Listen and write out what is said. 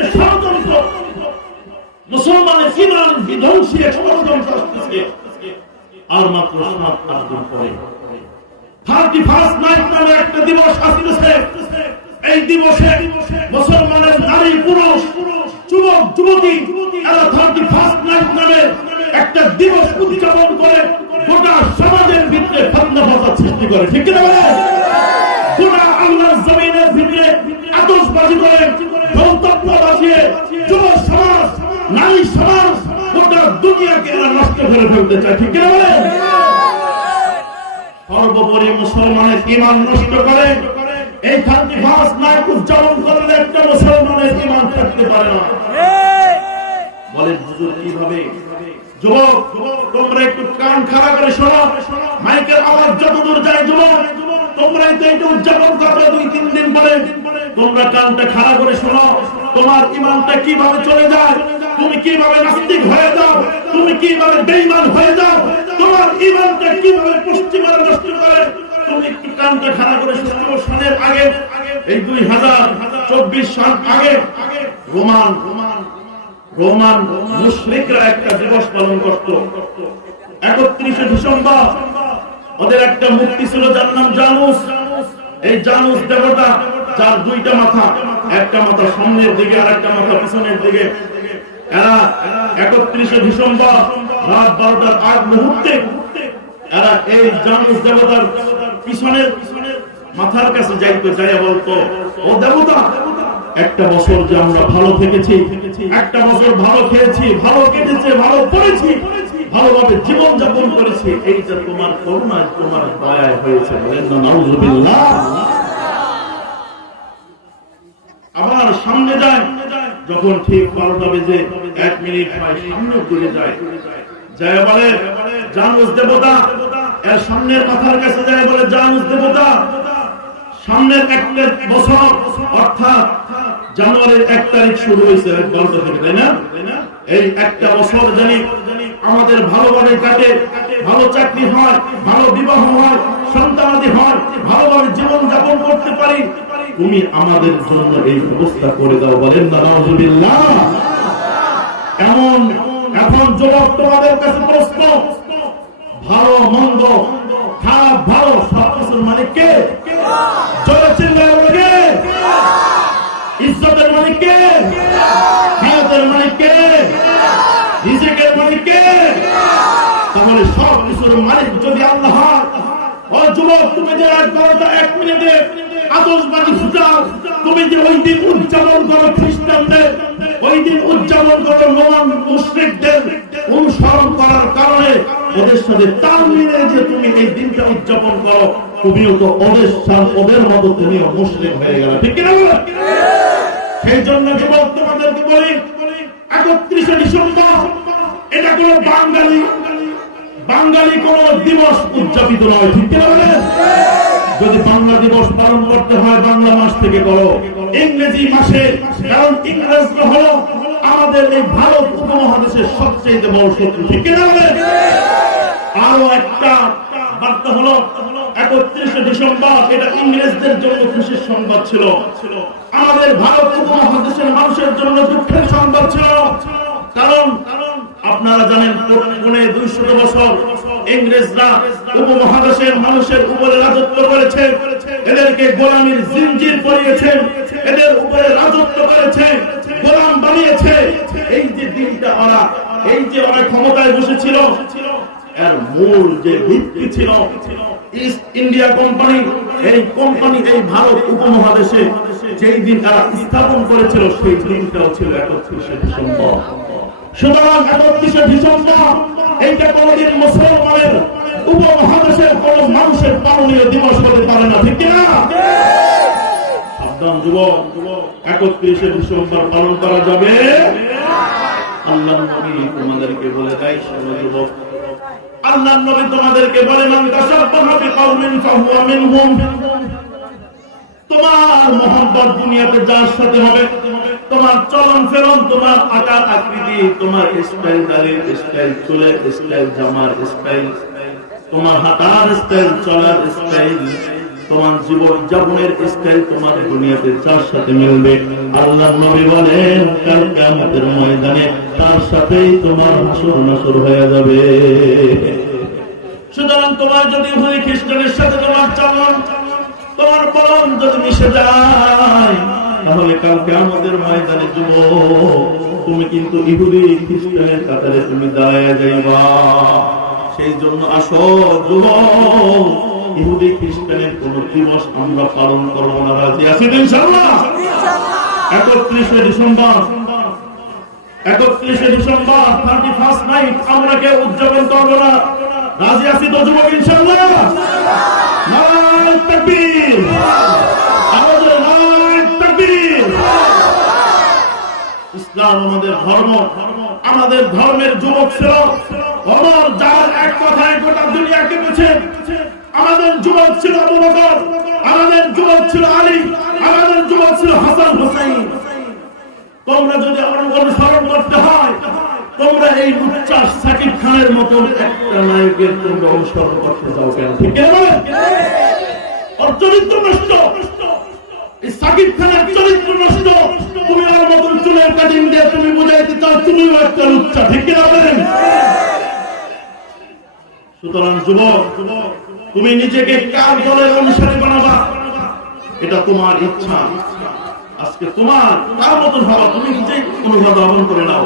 একটা ষড়যন্ত্র, মুসলমানের ঈমান বিধ্বংসী ষড়যন্ত্র আসতেছে। আর মাত্র 7-8 দিন পরে 31st নাইট নামে একটা দিবস আসতেছে। এই দিবসে মুসলমানের নারী পুরুষ যুবক যুবতী এরা 31st নাইট নামে একটা দিবস উদযাপন করে গোটা সমাজের ভিতরে ফিতনা ফাসাদ সৃষ্টি করে। ঠিক কি না বলেন? গোটা আল্লাহর জমিনের ভিতরে আতশবাজি করে, ঢোল-তবলা বাজিয়ে যুব সমাজ, নারী সমাজ, গোটা দুনিয়াকে এরা নষ্ট করে ফেলতে চায়। ঠিক কি না বলেন? সর্বোপরি মুসলমানের ঈমান নষ্ট করে। এই 31st নাইট উদযাপন করলে একটা মুসলমানের ঈমান থাকতে পারে না। বলেন হুজুর কিভাবে? যুবক তোমরা একটু কান খাড়া করে শোনো, মাইকের আওয়াজ যতদূর যায় যুবক তোমরাই তো এটা উদযাপন করবে 2-3 দিন পরে। তোমরা কানটা খাড়া করে শোনো, তোমার ঈমানটা কিভাবে চলে যায়, তুমি কিভাবে নাস্তিক হয়ে যাও, তুমি কিভাবে বেঈমান হয়ে যাও, তোমার ঈমানটা কিভাবে পশ্চিমারা নষ্ট করে। তুমি একটু কানটা খাড়া করে শোনো। সালের আগে, এই 2024 সাল আগে রোমান মুশরিকরা একটা দিবস পালন করত। 31শে ডিসেম্বর ওদের একটা মূর্তি ছিল যার নাম জানুস। এই জানুস দেবতা, যার 2টা মাথা, একটা মাথা সামনের দিকে আর একটা মাথা পিছনের দিকে। এরা 31শে ডিসেম্বর রাত 12টার আগ মুহূর্তে এরা এই জানুস দেবতার পিছনের মাথার কাছে যাইতো, যাইয়া বলতো, ও দেবতা, একটা বছর যে আমরা ভালো থেকেছি, একটা বছর ভালো খেয়েছি, ভালো কেটেছে, ভালো পড়েছি, ভালোভাবে জীবন যাপন করেছি, এইটা তোমার করুণায়, তোমার দয়ায় হয়েছে। বলেন না নাউযুবিল্লাহ। আবার সামনে যায়, যখন ঠিক 12টা বেজে 1 মিনিট হয়, সামনে ঘুরে যায়, যায় বলে জানুস দেবতা, এর সামনের মাথার কাছে যায় বলে, জানুস দেবতা, সামনের একটা বছর অর্থাৎ জানুয়ারির 1 তারিখ শুরু হয়েছে 12টা থেকে, তাই না? এই একটা বছর জানি আমাদের ভালোভাবে কাটে, ভালো চাকরি হয়, ভালো বিবাহ হয়, সন্তানাদি হয়, ভালোভাবে জীবন যাপন করতে পারি, তুমি আমাদের জন্য এই ব্যবস্থা করে দাও। বলেন না নাউযুবিল্লাহ। এখন যুবক তোমাদের কাছে প্রশ্ন, ভালো মন্দ, খারাপ ভালো সবকিছুর মালিক কে? জোরে চিল্লায় বলে কে? ইজ্জতের মালিক কে? হায়াতের মালিক কে? রিজিকের মালিক কে? তাহলে সব কিছুর মালিক যদি আল্লাহ হয়, ও যুবক, তুমি যে রাত 12টা 1 মিনিটে আতশবাজি ফুটাও, তুমি যে ওই দিন উদযাপন করো খ্রিস্টানদের, ওই দিন উদযাপন করো রোমান মুশরিকদের অনুসরণ করার কারণে ওদের সাথে তাল মিলিয়ে যে তুমি এই দিনটা উদযাপন করো, তুমিও তো ওদের মতো তুমিও মুসলিম হয়ে গেল। ঠিক কিনা বলেন? সেই জন্য যুবক তোমাদেরকে বলি, 31শে ডিসেম্বর এটা কোনো বাঙালি কোন দিবস উদযাপিত নয়। ঠিক কিনা বলেন? যদি বাংলা দিবস পালন করতে হয় বাংলা মাস থেকে করো, ইংরেজি মাসে, কারণ ইংরেজরা হলো আমাদের এই ভারত উপমহাদেশের সবচেয়ে বড় শত্রু। ঠিক কিনা বলেন? আরো একটা বার্তা হলো 31শে ডিসেম্বর এটা ইংরেজদের জন্য খুশির সংবাদ ছিল, আমাদের ভারত উপমহাদেশের মানুষের জন্য দুঃখের সংবাদ ছিল। কারণ আপনারা জানেন, পৌনে 200 বছর ইংরেজরা উপমহাদেশের মানুষের উপরে রাজত্ব করেছে, এদেরকে গোলামীর জিনজির পরিয়েছে, এদের উপরে রাজত্ব করেছে, গোলাম বানিয়েছে। এই যে দিনটা ওরা ক্ষমতায় বসেছিল, এর মূল যে ভিত্তি ছিল ইস্ট ইন্ডিয়া কোম্পানি। এই কোম্পানি এই ভারত উপমহাদেশে যেই দিন তারা স্থাপন করেছিল, সেই দিনটাও ছিল 31শে ডিসেম্বর। সুতরাং 31শে ডিসেম্বর এইটা কোনদিন মুসলমানের উপমহাদেশের কোন মানুষের পালনীয় দিবস হতে পারে না। ঠিক কিনা? সাবধান যুবক, 31শে ডিসেম্বর পালন করা যাবে। আল্লাহর নবী তোমাদেরকে বলে দেয়, শোনো যুবক, আল্লাহর নবী তোমাদেরকে বলে, মান তাশাব্বাহা বিকাওমিন ফাহুয়া মিনহুম। তোমার মহব্বত দুনিয়াতে যার সাথে হবে, তোমার চলন ফেরন, তোমার আকার আকৃতি, তোমার স্টাইল, দাড়ির স্টাইল, চুলের স্টাইল, জামার স্টাইল, তোমার হাঁটার স্টাইল, চলার স্টাইল, তোমার জীবন যাপনের স্টাইল তোমার দুনিয়াতে যার সাথে মিলবে, আল্লাহর নবী বলেন কাল কিয়ামতের ময়দানে তার সাথেই তোমার হাসর নাসর হয়ে যাবে। সুতরাং তোমার যদি ইহুদি খ্রিস্টানের সাথে তোমার চলন, তোমার বলন যদি মিশে যায়, তাহলে কাল কিয়ামতের ময়দানে যুবক তুমি কিন্তু ইহুদি খ্রিস্টানের কাতারে তুমি দাঁড়ায় যাইবা। সেই জন্য আসো যুবক, ইহুদি খ্রিস্টানের কোন দিবস আমরা পালন করবো না, রাজি আছি ইনশাআল্লাহ? 31শে ডিসেম্বর 31 নাইট আমরা কেউ উদযাপন করবো না, রাজি আছি তো যুবক ইনশাআল্লাহ? নারায়ে তাকবীর, আমাদের নারায়ে তাকবীর। ইসলাম আমাদের ধর্ম, আমাদের ধর্মের যুবক ছিল ওমর, যার এক কথায় গোটা দুনিয়াকে পেছে। আমাদের যুবক ছিল আবু বকর, আমাদের যুবক ছিল আলী, আমাদের যুবক ছিল হাসান হুসাইন। তোমরা যদি অনুসরণ করতে হয়, তোমরা এই লুচ্চা সাকিব খানের মতো একটা নায়কের তোমরা অনুসরণ করতে চাও কেন? ঠিক বলেন? ওর চরিত্র নষ্ট, এই সাকিব খানের চরিত্র নষ্ট। তুমি ওর মতন চুলের কাটিং দিয়ে তুমি বুঝাইতে চাও তুমিও একটা লুচ্চা, ঠিক কিনা বলেন? সুতরাং যুবক, তুমি নিজেকে কার দলের অনুসারী বানাবা এটা তোমার ইচ্ছা। আজকে তোমার কার মতন হওয়া তুমি নিজেই অনুধাবন করে নাও।